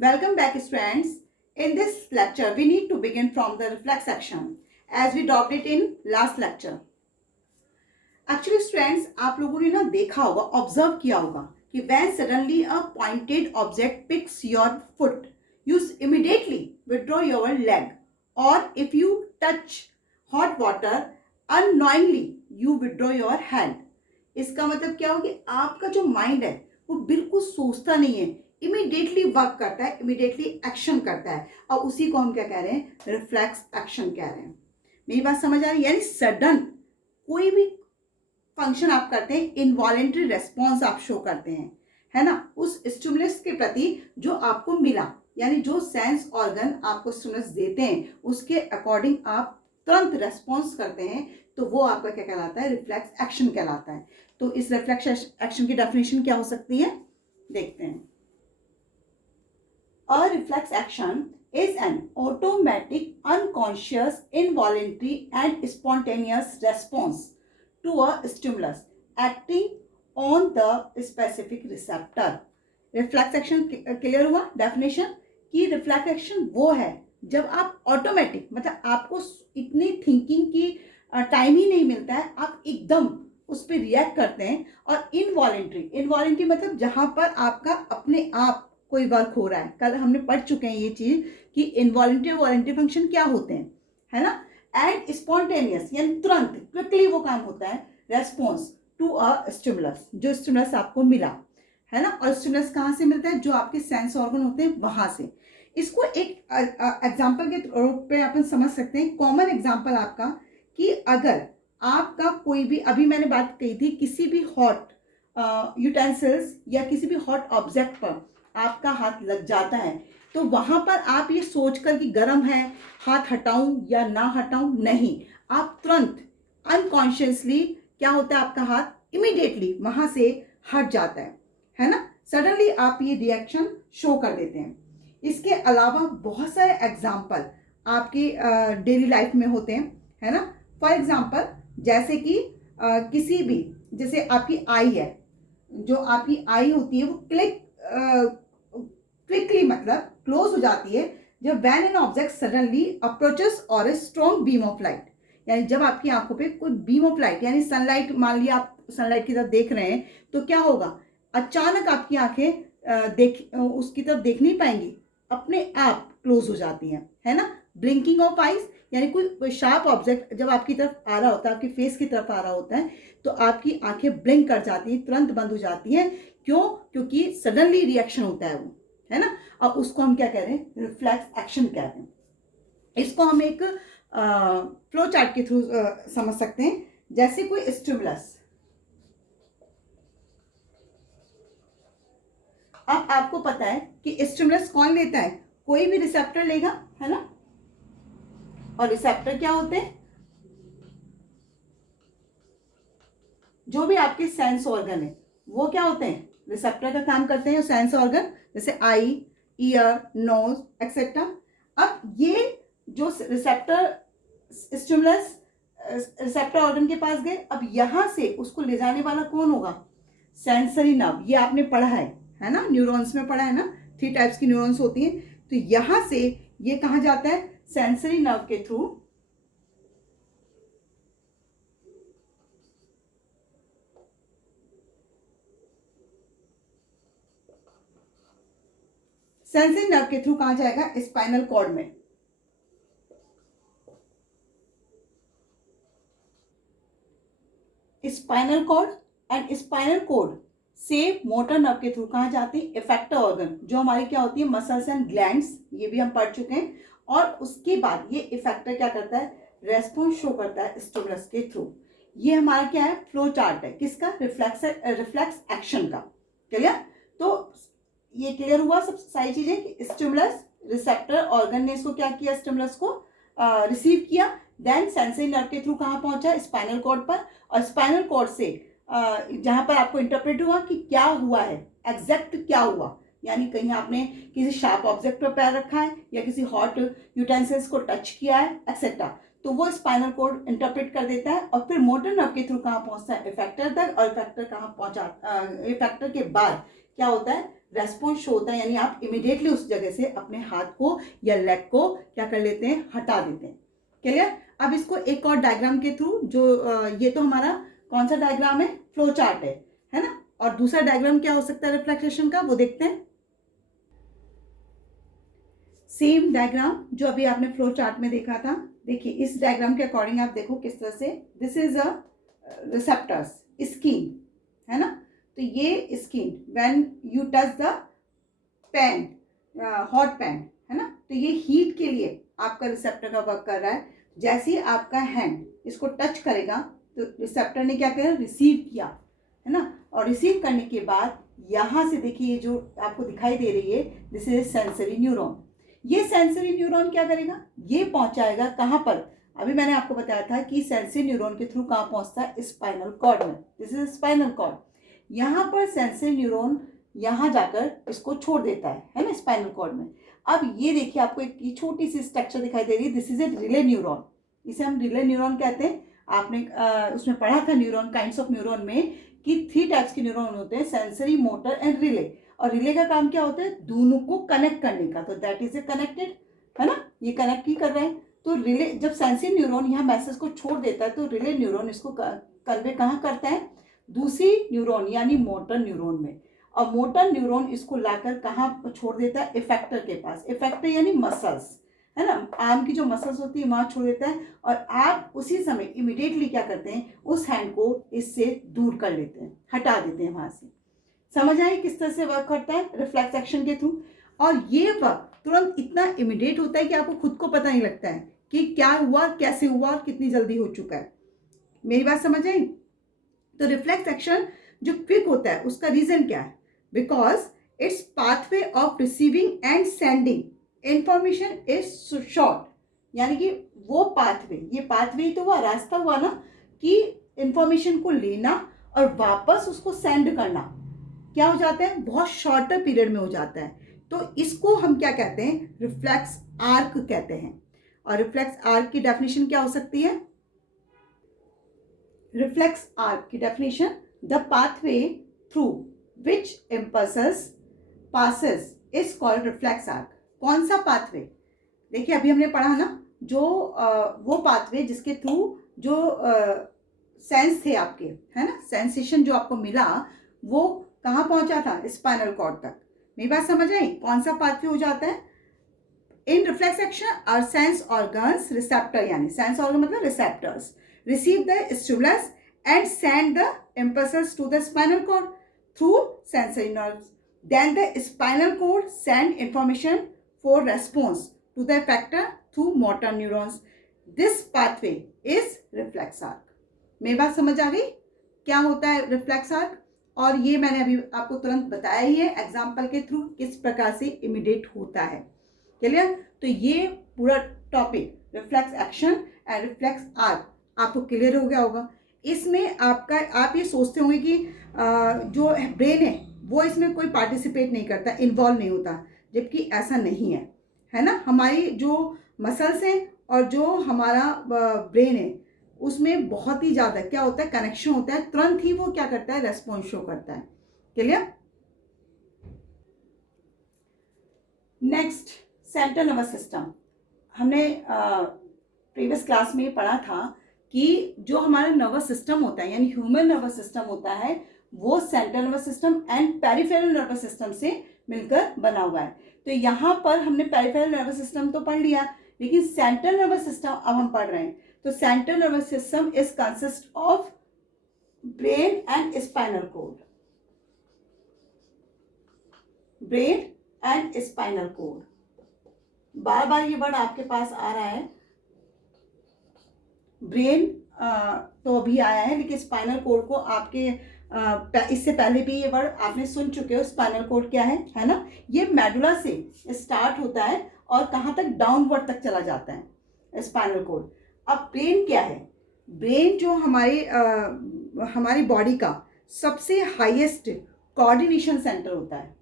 Welcome back, students. In this lecture, we need to begin from the reflex action as we dropped it in last lecture. Actually, students, आप लोगों ने ना देखा होगा, observe किया होगा कि when suddenly a pointed object picks your foot, you immediately withdraw your leg, or if you touch hot water, unknowingly you withdraw your hand. इसका मतलब क्या हो कि आपका जो माइंड है वो बिल्कुल सोचता नहीं है, इमीडिएटली वर्क करता है, इमीडिएटली एक्शन करता है, और उसी को हम क्या कह रहे हैं, रिफ्लेक्स एक्शन कह रहे हैं. मेरी बात समझ आ रही है? यानी सडन कोई भी फंक्शन आप करते हैं, इनवॉलेंट्री रेस्पॉन्स आप शो करते हैं, है ना, उस स्टिमुलस के प्रति जो आपको मिला, यानी जो सेंस ऑर्गन आपको स्टिमुलस देते हैं उसके अकॉर्डिंग आप तुरंत रेस्पॉन्स करते हैं, तो वो आपका क्या कहलाता है, रिफ्लेक्स एक्शन कहलाता है. तो इस रिफ्लेक्स एक्शन की डेफिनेशन क्या हो सकती है, देखते हैं. A reflex action is an automatic, unconscious, involuntary and spontaneous response to a stimulus acting on the specific receptor. Reflex action clear हुआ? डेफिनेशन कि रिफ्लेक्स एक्शन वो है जब आप ऑटोमेटिक, मतलब आपको इतनी थिंकिंग की टाइम ही नहीं मिलता है, आप एकदम उस पर रिएक्ट करते हैं. और इनवॉलेंट्री मतलब जहां पर आपका अपने आप कोई वर्क हो रहा है. कल हमने पढ़ चुके हैं ये चीज कि इनवॉलेंट्री और वॉलेंट्री फंक्शन क्या होते हैं, है ना. एंड स्पॉन्टेनियस यानी तुरंत क्विकली वो काम होता है, रेस्पॉन्स टू अ स्टिमुलस, जो स्टिमुलस आपको मिला, है ना. और स्टिमुलस कहाँ से मिलता है, जो आपके सेंस ऑर्गन होते हैं वहां से. इसको एक एग्जाम्पल के रूप पे अपन समझ सकते हैं. कॉमन एग्जाम्पल आपका कि अगर आपका कोई भी, अभी मैंने बात कही थी, किसी भी हॉट यूटेंसिल्स या किसी भी हॉट ऑब्जेक्ट पर आपका हाथ लग जाता है, तो वहां पर आप ये सोचकर कि गर्म है, हाथ हटाऊं या ना हटाऊं, नहीं, आप तुरंत अनकॉन्शियसली क्या होता है, आपका हाथ इमीडिएटली वहां से हट जाता है ना. सडनली आप ये रिएक्शन शो कर देते हैं. इसके अलावा बहुत सारे एग्जाम्पल आपके डेली लाइफ में होते हैं, है ना. फॉर एग्जाम्पल जैसे कि किसी भी, जैसे आपकी आई है, जो आपकी आई होती है वो क्विकली मतलब क्लोज हो जाती है जब when an object suddenly approaches और a strong beam of light. यानी जब आपकी आंखों पे कोई बीम ऑफ लाइट यानी सनलाइट, मान लिया आप सनलाइट की तरफ देख रहे हैं, तो क्या होगा, अचानक आपकी आंखें उसकी तरफ देख नहीं पाएंगी, अपने आप क्लोज हो जाती हैं, है ना. ब्लिंकिंग ऑफ आइज यानी कोई शार्प ऑब्जेक्ट जब आपकी तरफ आ रहा होता है, आपकी फेस की तरफ आ रहा होता है, तो आपकी आंखें ब्लिंक कर जाती हैं, तुरंत बंद हो जाती हैं. क्यों? क्योंकि सडनली रिएक्शन होता है वो, है ना. अब उसको हम क्या कह रहे हैं, रिफ्लेक्स एक्शन कह रहे हैं. इसको हम एक फ्लो चार्ट के थ्रू समझ सकते हैं. जैसे कोई स्टिमुलस, अब आपको पता है कि स्टिमुलस कौन लेता है, कोई भी रिसेप्टर लेगा, है ना. और रिसेप्टर क्या होते हैं, जो भी आपके सेंस ऑर्गन है वो क्या होते हैं, रिसेप्टर का काम करते हैं. सेंस ऑर्गन जैसे आई, ईयर, नोज एक्सेट्रा. अब ये जो रिसेप्टर स्टिमुलस रिसेप्टर ऑर्गन के पास गए, अब यहां से उसको ले जाने वाला कौन होगा, सेंसरी नर्व. ये आपने पढ़ा है ना, न्यूरॉन्स में पढ़ा है ना, 3 टाइप्स की न्यूरॉन्स होती हैं. तो यहां से ये कहां जाता है, सेंसरी नर्व के थ्रू सेंसरी नर्व के थ्रू कहां जाएगा, स्पाइनल कॉर्ड में. Spinal cord and spinal cord से मोटर नर्व के थ्रू कहां जाती है, इफेक्टर ऑर्गन, जो हमारी क्या होती है, मसल्स एंड ग्लैंड्स, ये भी हम पढ़ चुके हैं. और उसके बाद ये इफेक्टर क्या करता है, रेस्पॉन्स शो करता है स्टिमुलस के थ्रू. ये हमारा क्या है, फ्लो चार्ट है, किसका, रिफ्लेक्स एक्शन का. क्लियर? तो ये क्लियर हुआ सब सारी चीजें कि स्टिमुलस, रिसेप्टर ऑर्गन ने इसको क्या किया, स्टिमुलस को रिसीव किया, देन सेंसरी नर्व के थ्रू कहां पहुंचा, स्पाइनल कॉर्ड पर. और स्पाइनल कॉर्ड से जहां पर आपको इंटरप्रेट हुआ कि क्या हुआ है, एग्जैक्ट क्या हुआ, यानी कहीं आपने किसी शार्प ऑब्जेक्ट पर पैर रखा है या किसी हॉट यूटेंसिल्स को टच किया है एक्सेट्रा, तो वो स्पाइनल कॉर्ड इंटरप्रेट कर देता है. और फिर मोटर नर्व के थ्रू कहां पहुंचता है, इफेक्टर तक. और इफेक्टर कहां पहुंचा, इफेक्टर के बाद क्या होता है, रेस्पॉन्स शो होता है, यानी आप इमिडिएटली उस जगह से अपने हाथ को या लेग को क्या कर लेते हैं, हटा देते हैं। क्लियर। अब इसको एक और डायग्राम के थ्रू, जो ये तो हमारा कौन सा डायग्राम है, फ्लो चार्ट है ना, और दूसरा डायग्राम क्या हो सकता है रिफ्लेक्शन का, वो देखते हैं। सेम डायग्राम जो अभी आपने फ्लो चार्ट में देखा था। देखिए इस डायग्राम के अकॉर्डिंग आप देखो किस तरह से, this is a receptors, skin, है ना। तो ये skin when you touch the pan, hot pan, है ना, तो ये हीट के लिए आपका रिसेप्टर का वर्क कर रहा है। जैसे ही आपका हैंड इसको टच करेगा तो रिसेप्टर ने क्या किया, रिसीव किया, है ना, और रिसीव करने के बाद यहाँ से देखिए जो आपको दिखाई दे रही है, दिस इज सेंसरी न्यूरॉन। ये सेंसरी न्यूरॉन क्या करेगा, ये पहुंचाएगा कहाँ पर, अभी मैंने आपको बताया था कि सेंसरी न्यूरॉन के थ्रू कहाँ पहुंचता है, स्पाइनल कॉर्ड में, दिस इज स्पाइनल कॉर्ड। यहाँ पर सेंसरी न्यूरॉन यहाँ जाकर इसको छोड़ देता है ना, स्पाइनल कॉर्ड में। अब ये देखिए आपको एक छोटी सी स्ट्रक्चर दिखाई दे रही है, this is a relay neuron, इसे हम रिले न्यूरॉन कहते हैं। आपने उसमें पढ़ा था न्यूरॉन, काइंड्स ऑफ न्यूरॉन में, कि 3 टाइप्स के न्यूरॉन होते हैं, सेंसरी, मोटर एंड रिले। और रिले का काम क्या होता है, दोनों को कनेक्ट करने का, तो दैट इज ए कनेक्टेड, है ना, ये कनेक्ट ही कर रहे हैं। तो रिले, जब सेंसरी न्यूरॉन यहाँ मैसेज को छोड़ देता है तो रिले न्यूरॉन इसको कन्वे कहाँ करता है, दूसरी न्यूरॉन यानी मोटर न्यूरॉन में। और मोटर न्यूरॉन इसको लाकर कहाँ छोड़ देता है, इफेक्टर के पास, इफेक्टर यानी मसल्स, है ना, आर्म की जो मसल्स होती है वहाँ छोड़ देता है। और आप उसी समय इमिडिएटली क्या करते हैं, उस हैंड को इससे दूर कर लेते हैं, हटा देते हैं वहाँ से। समझ आई किस तरह से वर्क करता है रिफ्लेक्स एक्शन के थ्रू। और ये वर्क तुरंत इतना इमिडिएट होता है कि आपको खुद को पता नहीं लगता है कि क्या हुआ, कैसे हुआ और कितनी जल्दी हो चुका है। मेरी बात समझ आई। तो रिफ्लेक्स एक्शन जो क्विक होता है उसका रीजन क्या है, because it's pathway of receiving end sending information is short, यानी कि वो पाथवे, ये पाथवे तो हुआ, रास्ता हुआ ना, कि इंफॉर्मेशन को लेना और वापस उसको सेंड करना क्या हो जाता है, बहुत शॉर्टर पीरियड में हो जाता है। तो इसको हम क्या कहते हैं, रिफ्लेक्स आर्क कहते हैं। और रिफ्लेक्स आर्क की डेफिनेशन क्या हो सकती है, रिफ्लेक्स आर्क की definition, the pathway through which impulse passes is called reflex arc. कौन सा पाथवे, देखिए अभी हमने पढ़ा ना, जो वो पाथवे जिसके थ्रू जो सेंस थे आपके, है ना, सेंसेशन जो आपको मिला वो कहाँ पहुंचा था, स्पाइनल कॉर्ड तक। मेरी बात समझ आई, कौन सा पाथवे हो जाता है, in reflex action are sense organs receptor, यानी सेंस ऑर्गन मतलब receptors receive the stimulus and send the impulses to the spinal cord through sensory nerves. Then the spinal cord send information for response to the effector through motor neurons. This pathway is reflex arc. मेरी बात समझ आ गई क्या होता है reflex arc. और ये मैंने अभी आपको तुरंत बताया ही है एग्जाम्पल के थ्रू किस प्रकार से इमिडिएट होता है। क्लियर। तो ये पूरा topic reflex action and reflex arc आपको क्लियर हो गया होगा। इसमें आपका, आप ये सोचते होंगे कि जो ब्रेन है वो इसमें कोई पार्टिसिपेट नहीं करता, इन्वॉल्व नहीं होता, जबकि ऐसा नहीं है ना। हमारी जो मसल्स हैं और जो हमारा ब्रेन है उसमें बहुत ही ज़्यादा क्या होता है, कनेक्शन होता है, तुरंत ही वो क्या करता है, रेस्पॉन्स शो करता है। Clear. Next, central nervous system. हमने प्रीवियस क्लास में पढ़ा था कि जो हमारा नर्वस सिस्टम होता है यानी ह्यूमन नर्वस सिस्टम होता है वो central nervous system and peripheral nervous system से मिलकर बना हुआ है। तो यहाँ पर हमने पेरिफेरल नर्वस सिस्टम तो पढ़ लिया, लेकिन सेंट्रल नर्वस सिस्टम अब हम पढ़ रहे हैं। तो central nervous system is consist of brain and spinal cord, brain and spinal cord. बार बार ये वर्ड आपके पास आ रहा है, ब्रेन तो अभी आया है, लेकिन स्पाइनल कोड को आपके इससे पहले भी ये वर्ड आपने सुन चुके हो। स्पाइनल कोड क्या है ना, ये मेडुला से स्टार्ट होता है और कहाँ तक, डाउनवर्ड तक चला जाता है स्पाइनल कोड। अब ब्रेन क्या है, ब्रेन जो हमारी बॉडी का सबसे हाईएस्ट कोऑर्डिनेशन सेंटर होता है,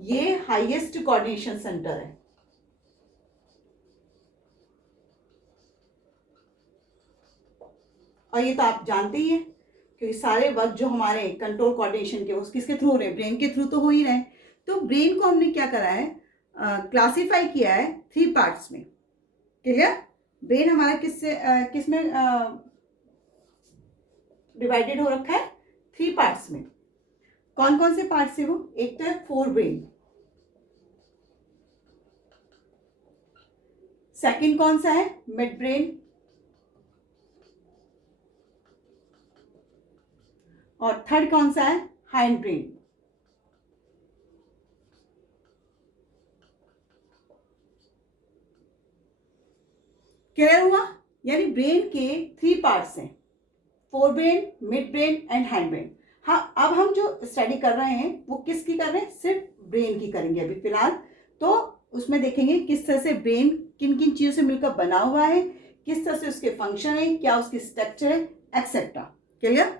ये हाईएस्ट कोऑर्डिनेशन सेंटर है। और ये तो आप जानते ही हैं कि सारे वर्क जो हमारे कंट्रोल कोऑर्डिनेशन के, उस किसके थ्रू हो रहे हैं, ब्रेन के थ्रू तो हो ही रहे हैं। तो ब्रेन को हमने क्या करा है, क्लासिफाई किया है 3 पार्ट्स में। क्लियर? ब्रेन हमारा किस में डिवाइडेड हो रखा है? 3 पार्ट्स में। कौन कौन से पार्ट्स है वो? एक तो है फोर ब्रेन, सेकंड कौन सा है? मिड ब्रेन, और थर्ड कौन सा है? Hind brain. क्लियर हुआ? यानी ब्रेन के 3 पार्ट्स हैं, fore brain, mid brain and hind brain. हाँ, अब हम जो स्टडी कर रहे हैं वो किसकी कर रहे हैं? सिर्फ ब्रेन की करेंगे अभी फिलहाल। तो उसमें देखेंगे किस तरह से ब्रेन किन किन चीजों से मिलकर बना हुआ है, किस तरह से उसके फंक्शन है, क्या उसकी स्ट्रक्चर है, एक्सेट्रा। क्लियर?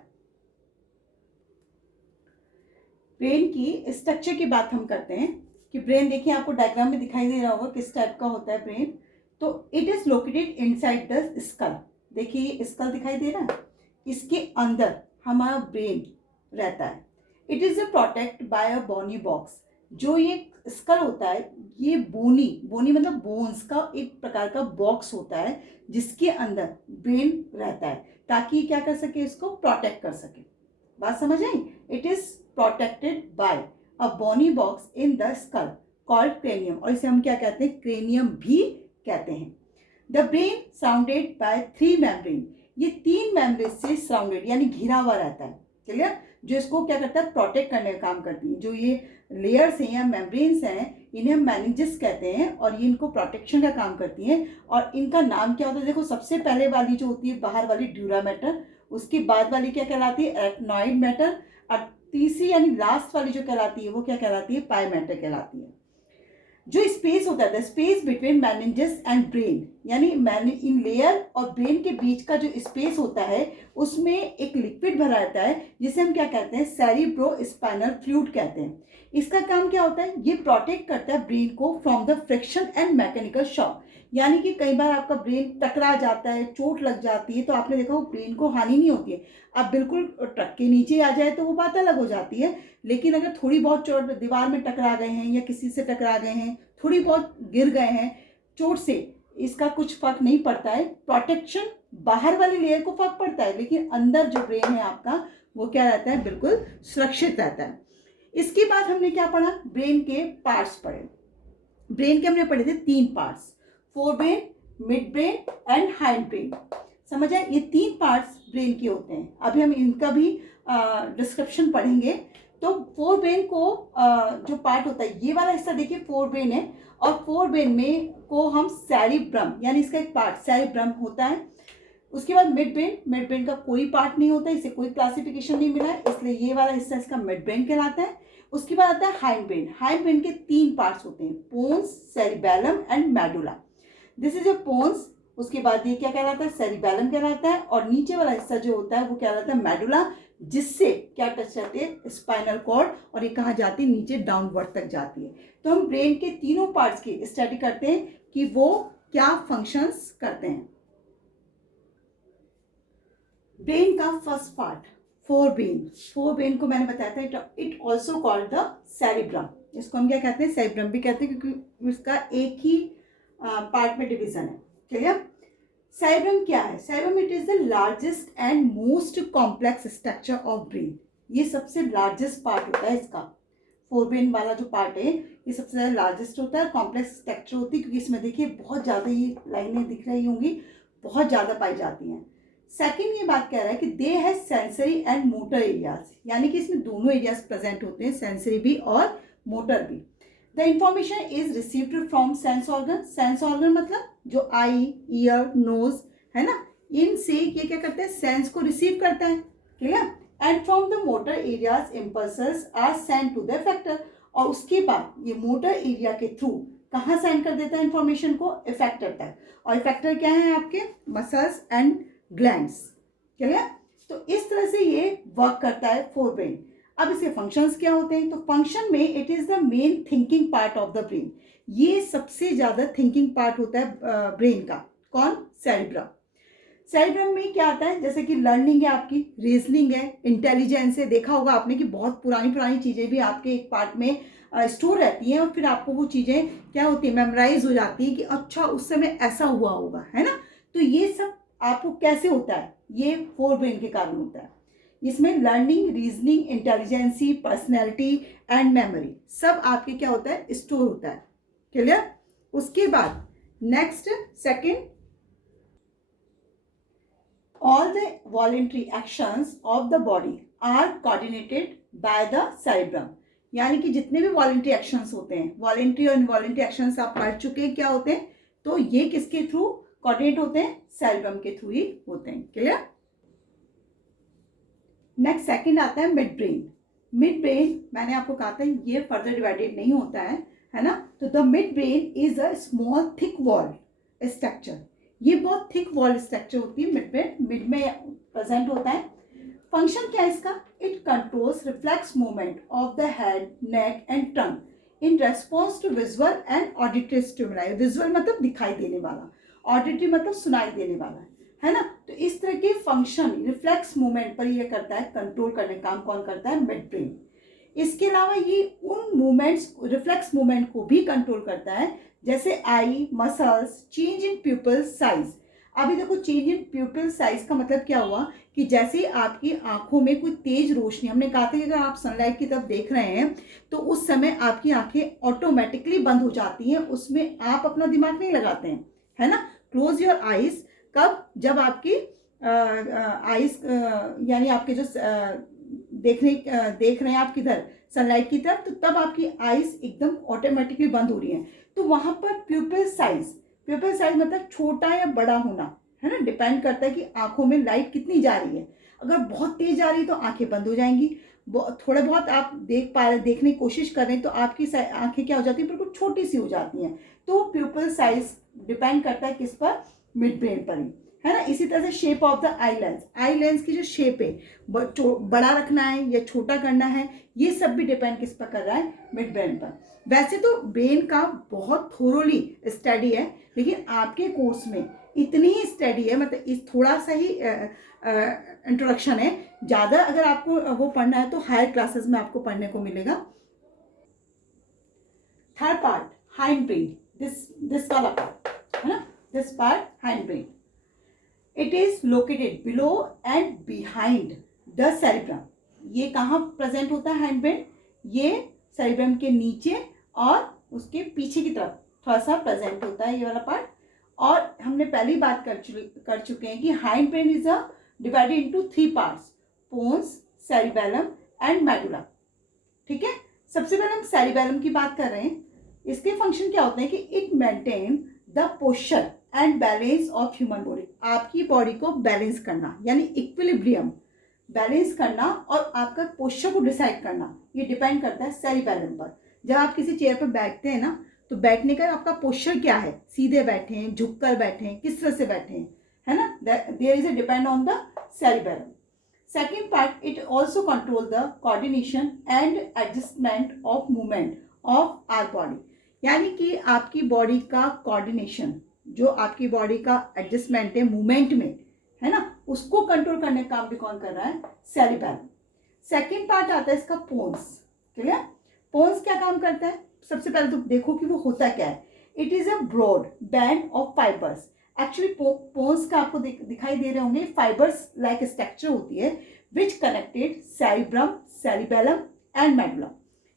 ब्रेन की स्ट्रक्चर की बात हम करते हैं कि ब्रेन, देखिए आपको डायग्राम में दिखाई दे रहा होगा किस टाइप का होता है ब्रेन। तो it is located inside the skull. देखिए ये स्कल दिखाई दे रहा है, इसके अंदर हमारा ब्रेन रहता है। It is a protect by a bony box. जो ये स्कल होता है, ये बोनी मतलब बोन्स का एक प्रकार का बॉक्स होता है जिसके अंदर ब्रेन रहता है, ताकि क्या कर सके, इसको प्रोटेक्ट कर सके। बात समझ आई? It is protected by a bony box in the skull called cranium, और इसे हम क्या कहते हैं? क्रेनियम भी कहते हैं। The brain surrounded by 3 membrane. ये 3 मेम्ब्रेन से सराउंडेड यानी घिरा हुआ रहता है। क्लियर? जो इसको क्या करता है? प्रोटेक्ट करने का काम करती है। जो ये लेयर्स हैं या मेम्ब्रेन्स हैं, इन्हें हम मेनिंजेस कहते हैं, और ये इनको प्रोटेक्शन का काम करती हैं। और इनका नाम क्या होता है? देखो, सबसे पहले वाली जो होती है बाहर वाली ड्यूरा मैटर, उसके बाद वाली क्या कहलाती है? एराक्नॉइड मैटर, और तीसरी यानी लास्ट वाली जो कहलाती है वो क्या कहलाती है? पाई मैटर कहलाती है। जो स्पेस होता है, the space between meninges and brain, यानी इन लेयर और ब्रेन के बीच का जो स्पेस होता है उसमें एक लिक्विड भरा रहता है जिसे हम क्या कहते हैं? सेरिब्रोस्पाइनल फ्लूइड कहते हैं। इसका काम क्या होता है? ये प्रोटेक्ट करता है ब्रेन को from the friction and mechanical shock. यानी कि कई बार आपका ब्रेन टकरा जाता है, चोट लग जाती है, तो आपने देखा वो ब्रेन को हानि नहीं होती है। अब बिल्कुल ट्रक के नीचे आ जाए तो वो बात अलग हो जाती है, लेकिन अगर थोड़ी बहुत चोट, दीवार में टकरा गए हैं या किसी से टकरा गए हैं, थोड़ी बहुत गिर गए हैं, चोट से इसका कुछ फर्क नहीं पड़ता है। प्रोटेक्शन बाहर वाली लेयर को फर्क पड़ता है, लेकिन अंदर जो ब्रेन है आपका वो क्या रहता है? बिल्कुल सुरक्षित रहता है। इसके बाद हमने क्या पढ़ा? ब्रेन के पार्ट्स पढ़े। ब्रेन के हमने पढ़े थे 3 parts, fore brain, mid brain and hind brain. समझ आए? ये 3 पार्ट्स ब्रेन के होते हैं। अभी हम इनका भी डिस्क्रिप्शन पढ़ेंगे। तो फोर ब्रेन को जो पार्ट होता है, ये वाला हिस्सा देखिए फोर ब्रेन है, और फोर ब्रेन में को हम सेरिब्रम, यानी इसका एक पार्ट सेरिब्रम होता है। उसके बाद मिड ब्रेन का कोई पार्ट नहीं होता, इसे कोई क्लासिफिकेशन नहीं मिला है, इसलिए ये वाला हिस्सा इसका मिड ब्रेन कहलाता है। उसके बाद आता है हाइंड ब्रेन। हाइंड ब्रेन के 3 पार्ट्स होते हैं, pons, cerebellum and medulla. This is a pons. उसके बाद ये क्या कहलाता है? सेरिबेलम कहलाता है, और नीचे वाला हिस्सा जो होता है वो क्या कहलाता है? मेडुला, जिससे क्या टच रहती है? स्पाइनल कॉर्ड, और ये कहाँ जाती है? नीचे डाउनवर्ड तक जाती है। तो हम ब्रेन के तीनों पार्ट्स की स्टडी करते हैं कि वो क्या फंक्शंस करते हैं। ब्रेन का फर्स्ट पार्ट फोर ब्रेन को मैंने बताया था, it also called the cerebrum. इसको हम क्या कहते हैं? सेरिब्रम भी कहते हैं, क्योंकि उसका एक ही पार्ट में डिवीजन है। क्लियर? सेरिब्रम क्या है? Cerebrum it is the largest and most complex structure of brain. ये सबसे लार्जेस्ट पार्ट होता है इसका। फोर ब्रेन वाला जो पार्ट है ये सबसे ज़्यादा लार्जेस्ट होता है, कॉम्प्लेक्स स्ट्रक्चर होती है, क्योंकि इसमें देखिए बहुत ज़्यादा ये लाइनें दिख रही होंगी, बहुत ज़्यादा पाई जाती हैं। सेकंड ये बात कह रहा है कि they has sensory and motor areas, यानी कि इसमें दोनों एरियाज प्रेजेंट होते हैं, सेंसरी भी और मोटर भी। The information is received from sense organ. Sense organ मतलब जो आई, ईयर, नोज है ना, इनसे ये क्या करते हैं? सेंस को रिसीव करता है। Clear? And from the motor areas impulses are send to the effector, और उसके बाद ये मोटर एरिया के थ्रू कहाँ सेंड कर देता है इंफॉर्मेशन को? इफेक्टर तक। और इफेक्टर क्या है आपके? Muscles and glands. क्लियर? तो इस तरह से ये वर्क करता है फोर ब्रेन। अब इसके फंक्शंस क्या होते हैं? तो फंक्शन में it is the main thinking part of the brain. ये सबसे ज्यादा थिंकिंग पार्ट होता है ब्रेन का। कौन? सेरिब्रम। सेरिब्रम में क्या आता है? जैसे कि लर्निंग है आपकी, रीजनिंग है, इंटेलिजेंस है। देखा होगा आपने कि बहुत पुरानी पुरानी चीजें भी आपके एक पार्ट में स्टोर रहती हैं और फिर आपको वो चीज़ें क्या होती है, मेमोराइज हो जाती हैं कि अच्छा उस समय ऐसा हुआ होगा, है ना। तो ये सब आपको कैसे होता है, ये फोर ब्रेन के कारण होता है। इसमें learning, reasoning, intelligency, personality and memory सब आपके क्या होता है, स्टोर होता है। क्लियर। उसके बाद next second, all the voluntary actions of the body are coordinated by the cerebrum। यानी कि जितने भी वॉलेंट्री एक्शंस होते हैं, वॉलेंट्री और इनवॉलेंट्री एक्शंस आप पढ़ चुके हैं क्या होते हैं, तो ये किसके थ्रू कोऑर्डिनेट होते हैं, सेरेब्रम के थ्रू ही होते हैं। क्लियर। नेक्स्ट सेकंड आता है मिड ब्रेन। मिड ब्रेन मैंने आपको कहा था ये फर्दर डिवाइडेड नहीं होता है ना। तो the mid brain is a small thick wall structure. ये बहुत थिक वॉल स्ट्रक्चर होती है मिड ब्रेन, मिड में प्रेजेंट होता है। फंक्शन क्या है इसका, it controls reflex movement of the head, neck and tongue in response to visual and auditory stimuli. Visual मतलब दिखाई देने वाला, ऑडिटरी मतलब सुनाई देने वाला, है ना। तो इस तरह के फंक्शन रिफ्लेक्स मूवमेंट पर ये करता है, कंट्रोल करने का काम कौन करता है, मिड ब्रेन। इसके अलावा ये उन मूवमेंट्स, रिफ्लेक्स मूवमेंट को भी कंट्रोल करता है, जैसे eye muscles, change in प्यूपिल size. अभी देखो चेंज इन प्यूपिल साइज का मतलब क्या हुआ कि जैसे आपकी आंखों में कोई तेज रोशनी, हमने कहा था कि अगर आप सनलाइट की तरफ देख रहे हैं तो उस समय आपकी आंखें ऑटोमेटिकली बंद हो जाती हैं, उसमें आप अपना दिमाग नहीं लगाते हैं, है ना। क्लोज योर आइज कब, जब आपकी आइज यानी आपके जो देख रहे हैं आप किधर, सनलाइट की तरफ, तो तब आपकी आइज एकदम ऑटोमेटिकली बंद हो रही हैं। तो वहां पर प्यूपिल साइज मतलब छोटा या बड़ा होना, है ना, डिपेंड करता है कि आंखों में लाइट कितनी जा रही है। अगर बहुत तेज जा रही है तो आंखें बंद हो जाएंगी, थोड़ा बहुत आप देखने की कोशिश कर रहे हैं तो आपकी आंखें क्या हो जाती है, बिल्कुल छोटी सी हो जाती हैं। तो प्यूपिल साइज डिपेंड करता है किस पर, मिड ब्रेन पर ही, है ना। इसी तरह से shape of the eye lens की जो शेप है, बड़ा रखना है या छोटा करना है, ये सब भी डिपेंड किस पर कर रहा है, मिड ब्रेन पर। वैसे तो ब्रेन का बहुत थोरोली स्टडी है, लेकिन आपके कोर्स में इतनी ही स्टडी है, मतलब इस थोड़ा सा ही इंट्रोडक्शन है। ज़्यादा अगर आपको वो पढ़ना है तो हायर क्लासेस में आपको पढ़ने को मिलेगा। Third part, hind brain, this वाला पार्ट, है ना, this part hind brain. It is located below and behind the cerebrum. ये कहाँ प्रेजेंट होता है हाइंड ब्रेन, ये सेरेब्रम के नीचे और उसके पीछे की तरफ थोड़ा सा प्रेजेंट होता है ये वाला पार्ट। और हमने पहले ही बात कर चुके हैं कि hind brain is a divided into 3 parts, pons, cerebellum and medulla. ठीक है। सबसे पहले हम सेरिबेलम की बात कर रहे हैं। इसके फंक्शन क्या होते हैं कि it maintain the posture and balance of human body. आपकी बॉडी को बैलेंस करना यानी इक्विलिब्रियम, बैलेंस करना और आपका पोस्चर को डिसाइड करना, ये डिपेंड करता है सेरिबेलम पर। जब आप किसी चेयर पर बैठते हैं ना, तो बैठने का आपका पोस्चर क्या है, सीधे बैठे हैं, झुककर बैठे हैं, किस तरह से बैठे हैं, है ना, there is a depend on the cerebellum. Second part, it also control the coordination and adjustment of movement of our body. यानी कि आपकी बॉडी का कोऑर्डिनेशन, जो आपकी बॉडी का एडजस्टमेंट है मूवमेंट में, है ना, उसको कंट्रोल करने का काम भी कौन कर रहा है, सेरिबेलम। सेकेंड पार्ट आता है इसका पोन्स। क्लियर। पोन्स क्या काम करता है, सबसे पहले तो देखो कि वो होता क्या है। It is a broad band of fibres. Actually pons का आपको दिखाई दे रहे होंगे, फाइबर्स लाइक स्ट्रक्चर होती है which connected cerebrum, cerebellum and medulla.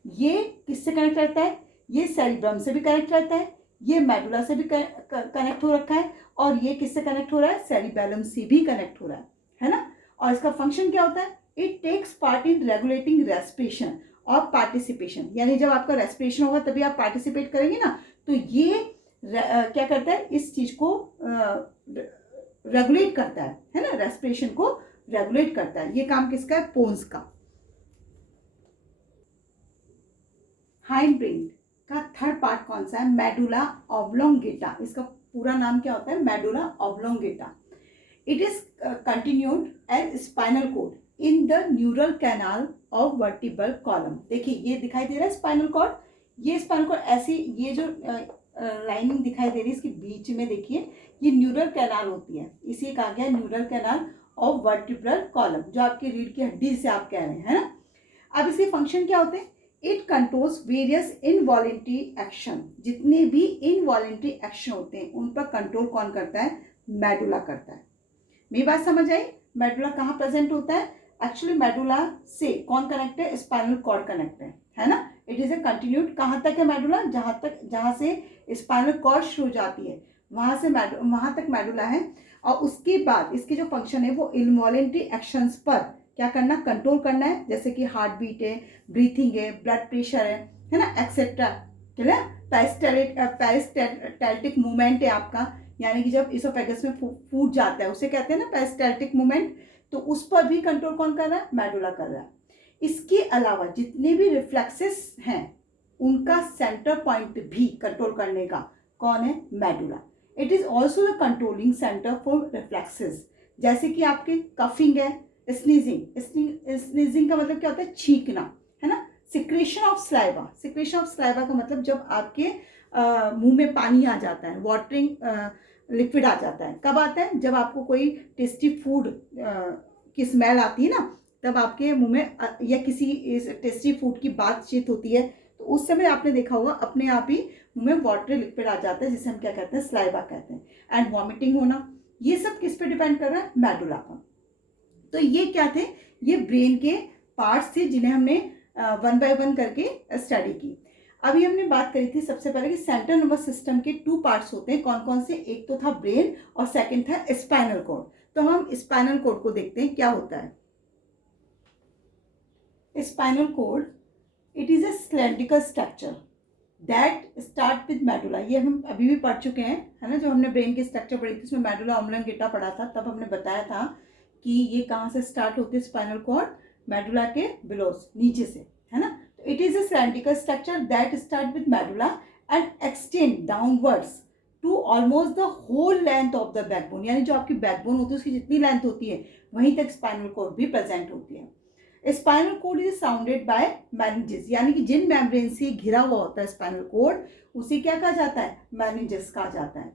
ये किससे कनेक्ट रहता है, ये सेरिब्रम से भी कनेक्ट रहता है, ये मेडुला से भी कनेक्ट हो रखा है, और ये किससे कनेक्ट हो रहा है, सेरिबेलम से भी कनेक्ट हो रहा है ना। और इसका फंक्शन क्या होता है, it takes part in regulating respiration और पार्टिसिपेशन। यानी जब आपका रेस्पिरेशन होगा तभी आप पार्टिसिपेट करेंगे ना, तो ये क्या करता है, इस चीज को रेगुलेट करता है ना, रेस्पिरेशन को रेगुलेट करता है। ये काम किसका है, पोन्स का। हाइंड ब्रेन का थर्ड पार्ट कौन सा है, मेडुला ऑब्लोंगेटा। इसका पूरा नाम क्या होता है, medulla oblongata. It is continued as spinal cord in the neural canal of vertebral column. देखिए ये दिखाई दे रहा है स्पाइनल कॉर्ड, ये स्पाइनल कॉर्ड ऐसी, ये जो लाइनिंग दिखाई दे रही है इसके बीच में देखिए, ये न्यूरल कैनाल होती है, इसी कहा गया neural canal of vertebral column, जो आपकी रीढ़ की हड्डी से आप कह रहे हैं, है ना। अब इसके फंक्शन क्या होते हैं, it controls various involuntary action, जितने भी इनवॉलेंट्री एक्शन होते हैं उन पर कंट्रोल कौन करता है? मेडुला करता है। मेरी बात समझ आई? मेडुला कहाँ प्रेजेंट होता है? एक्चुअली मेडुला से कौन कनेक्ट है? स्पाइनल कॉर्ड कनेक्ट है ना। इट इज ए कंटिन्यूड, कहाँ तक है मेडुला? जहाँ से स्पाइनल कॉर्ड शुरू हो जाती है वहाँ तक मेडुला है। और उसके बाद इसके जो फंक्शन है वो इनवॉलेंट्री एक्शंस पर क्या करना? कंट्रोल करना है, जैसे कि हार्ट बीट है, ब्रीथिंग है, ब्लड प्रेशर है ना, एक्सेट्रा। क्लियर? पेरिस्टाल्टिक मूवमेंट है आपका, यानी कि जब इसोफेगस में फूड जाता है उसे कहते हैं ना पेरिस्टाल्टिक मूवमेंट, तो उस पर भी कंट्रोल कौन कर रहा है? मेडुला कर रहा है। इसके अलावा जितने भी रिफ्लेक्सेस हैं उनका सेंटर पॉइंट भी कंट्रोल करने का कौन है? Medulla. It is also the controlling centre for reflexes, जैसे कि आपके कफिंग है, स्नीजिंग का मतलब क्या होता है? छींकना, है ना। सिक्रेशन ऑफ स्लाइवा का मतलब जब आपके मुंह में पानी आ जाता है, वाटरिंग लिक्विड आ जाता है। कब आता है? जब आपको कोई टेस्टी फूड की स्मेल आती है ना, तब आपके मुंह में या किसी टेस्टी फूड की बातचीत होती है, तो उस समय आपने देखा होगा अपने आप ही मुंह में वाटरी लिक्विड आ जाता है, जिसे हम क्या कहते हैं? स्लाइवा कहते हैं। एंड वॉमिटिंग होना, ये सब किस पे डिपेंड कर रहा है? मेडुला पर। तो ये क्या थे? ये ब्रेन के पार्ट्स थे जिन्हें हमने वन बाय वन करके स्टडी की। अभी हमने बात करी थी सबसे पहले कि सेंट्रल नर्वस सिस्टम के 2 पार्ट्स होते हैं, कौन कौन से? एक तो था ब्रेन और सेकंड था स्पाइनल कॉर्ड। तो हम स्पाइनल कॉर्ड को देखते हैं क्या होता है। Spinal cord, it is a cylindrical structure that start with medulla. ये हम अभी भी पढ़ चुके हैं, है ना। जो हमने ब्रेन की स्ट्रक्चर पढ़ी थी उसमें मेडुला ऑब्लांगेटा पढ़ा था, तब हमने बताया था कि ये कहाँ से स्टार्ट होती है? स्पाइनल कॉर्ड मेडुला के बिलो, नीचे से, है ना। तो it is a cylindrical structure that start with medulla and extend downwards to almost the whole length of the backbone, यानी जो आपकी बैकबोन होती है उसकी जितनी लेंथ होती है वहीं तक स्पाइनल कॉर्ड भी प्रेजेंट होती है। Spinal cord is surrounded by meninges, यानी कि जिन मेम्ब्रेन से घिरा हुआ होता है स्पाइनल कोड उसे क्या कहा जाता है? मेनिंजेस कहा जाता है।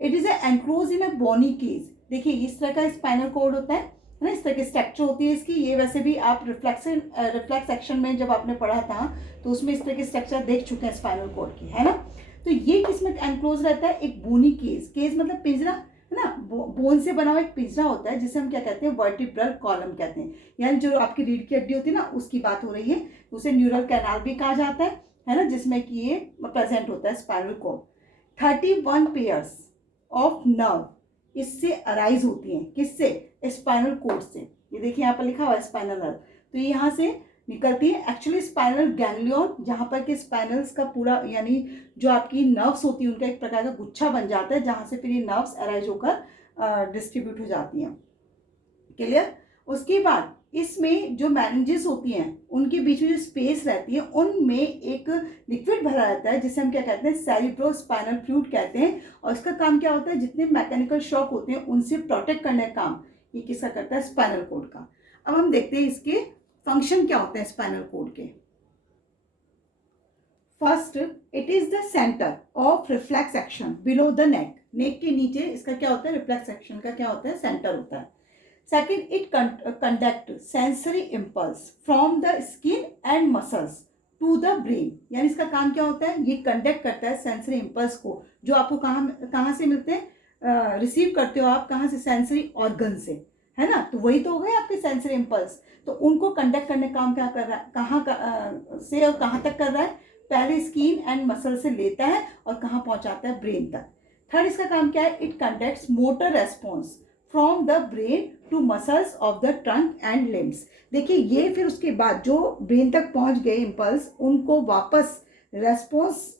It is enclose in a bony cage. देखिए इस तरह का स्पाइनल कोड होता है ना, इस तरह की स्ट्रक्चर होती है इसकी। ये वैसे भी आप रिफ्लेक्स एक्शन में जब आपने पढ़ा था तो उसमें इस तरह की स्ट्रक्चर देख चुके हैं स्पाइनल कोड की, है ना। तो ये किसमें एनक्लोज रहता है? एक बोनी केज। केज मतलब पिंजरा, है ना। बोन से बना हुआ एक पिंजरा होता है जिसे हम क्या कहते हैं? वर्टिब्रल कॉलम कहते हैं, यानी जो आपकी रीढ़ की हड्डी होती है ना उसकी बात हो रही है। उसे न्यूरल कैनाल भी कहा जाता है ना, जिसमें कि ये प्रेजेंट होता है spinal cord. 31 pairs of nerve इससे अराइज होती हैं, किससे? स्पाइनल कॉर्ड से। ये देखिए यहाँ पर लिखा हुआ है स्पाइनल नर्व, तो ये यहाँ से निकलती है। एक्चुअली स्पाइनल गैंग्लियन, जहाँ पर कि स्पाइनल्स का पूरा यानी जो आपकी नर्व्स होती है उनका एक प्रकार का गुच्छा बन जाता है, जहाँ से फिर ये नर्व्स अराइज होकर डिस्ट्रीब्यूट हो जाती हैं। क्लियर? उसके बाद इसमें जो मेनिंजेस होती हैं उनके बीच में जो स्पेस रहती है उनमें एक लिक्विड भरा रहता है जिसे हम क्या कहते हैं? सेरिब्रोस्पाइनल फ्लूइड कहते हैं। और इसका काम क्या होता है? जितने मैकेनिकल शॉक होते हैं उनसे प्रोटेक्ट करने का काम ये किसका करता है? स्पाइनल कॉर्ड का। अब हम देखते हैं इसके फंक्शन क्या होते हैं स्पाइनल कॉर्ड के। First, it is the centre of reflex action below the neck. Neck के नीचे इसका क्या होता है? रिफ्लेक्स एक्शन का क्या होता है? सेंटर होता है। Second, it conduct sensory impulse from the skin and muscles to the brain, यानी इसका काम क्या होता है? ये कंडक्ट करता है सेंसरी इम्पल्स को, जो आपको कहाँ से मिलते हैं? रिसीव करते हो आप कहाँ से? सेंसरी ऑर्गन से, है ना। तो वही तो हो गए आपके सेंसरी इम्पल्स। तो उनको कंडक्ट करने का काम क्या कर रहा है? कहाँ से और कहाँ तक कर रहा है? पहले स्किन एंड मसल से लेता है और कहाँ पहुँचाता है? ब्रेन तक। थर्ड, इसका काम क्या है? It conducts motor response from the brain to muscles of the trunk and limbs. देखिए ये फिर उसके बाद जो ब्रेन तक पहुंच गए इम्पल्स उनको वापस रेस्पॉन्स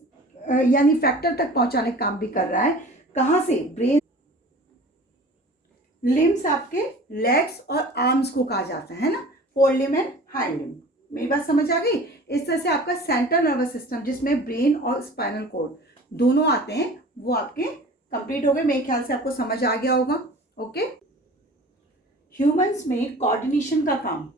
यानी फैक्टर तक पहुंचाने का काम भी कर रहा है। कहाँ से? ब्रेन। लिम्स आपके लेग्स और आर्म्स को कहा जाता है ना, फोर लिम एंड हाइंड लिम। मेरी बात समझ आ गई? इस तरह से आपका सेंट्रल नर्वस सिस्टम जिसमें ब्रेन और स्पाइनल कॉर्ड दोनों आते हैं वो आपके कंप्लीट हो गए। मेरे ख्याल से आपको समझ आ गया होगा। ओके। ह्यूमंस में कोऑर्डिनेशन का काम